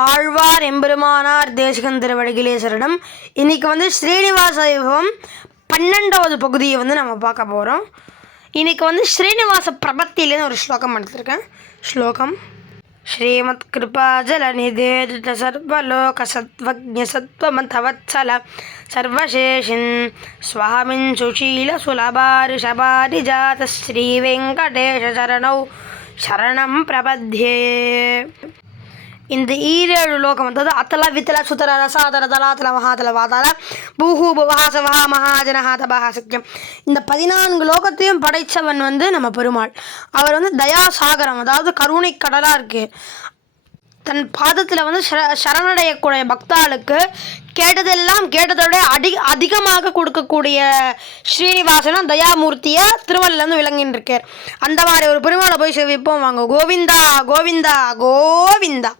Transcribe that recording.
ஆழ்வார் எம்பெருமானார் தேசிகன் திருவடிகளே சரணம். இன்றைக்கி வந்து ஸ்ரீனிவாச யுகம் 12வது பகுதியை வந்து நம்ம பார்க்க போகிறோம். இன்றைக்கி வந்து ஸ்ரீனிவாச பிரபத்திலேருந்து ஒரு ஸ்லோகம் எடுத்திருக்கேன். ஸ்லோகம்: ஸ்ரீமத் கிருபா ஜலநிதேதித சர்வலோக சத்வஜ சத்வமந்தவத்சல சர்வசேஷின் ஸ்வாமின் சுஷீல சுலபாரி ஷபாரி ஜாத ஸ்ரீ வெங்கடேஷ சரணௌ சரணம் பிரபத்யே. இந்த ஈரேழு லோகம் வந்தது அத்தல வித்தல சுத்தர ரசாதர தலாத்தல மகாதல வாதால பூஹூ புவஹாசவஹா மகாஜனஹா தபஹா சக்கியம். இந்த 14 லோகத்தையும் படைத்தவன் வந்து நம்ம பெருமாள். அவர் வந்து தயாசாகரம், அதாவது கருணை கடலாக இருக்குது. தன் பாதத்தில் வந்து சரணடையக்கூடிய பக்தாளுக்கு கேட்டதெல்லாம் கேட்டதோட அதிகமாக கொடுக்கக்கூடிய ஸ்ரீனிவாசனும் தயாமூர்த்தியாக திருமலையில் விளங்கின்னு இருக்கார். அந்த மாதிரி ஒரு பெருமாளை போய் சேவிப்போம் வாங்க. கோவிந்தா கோவிந்தா கோவிந்தா.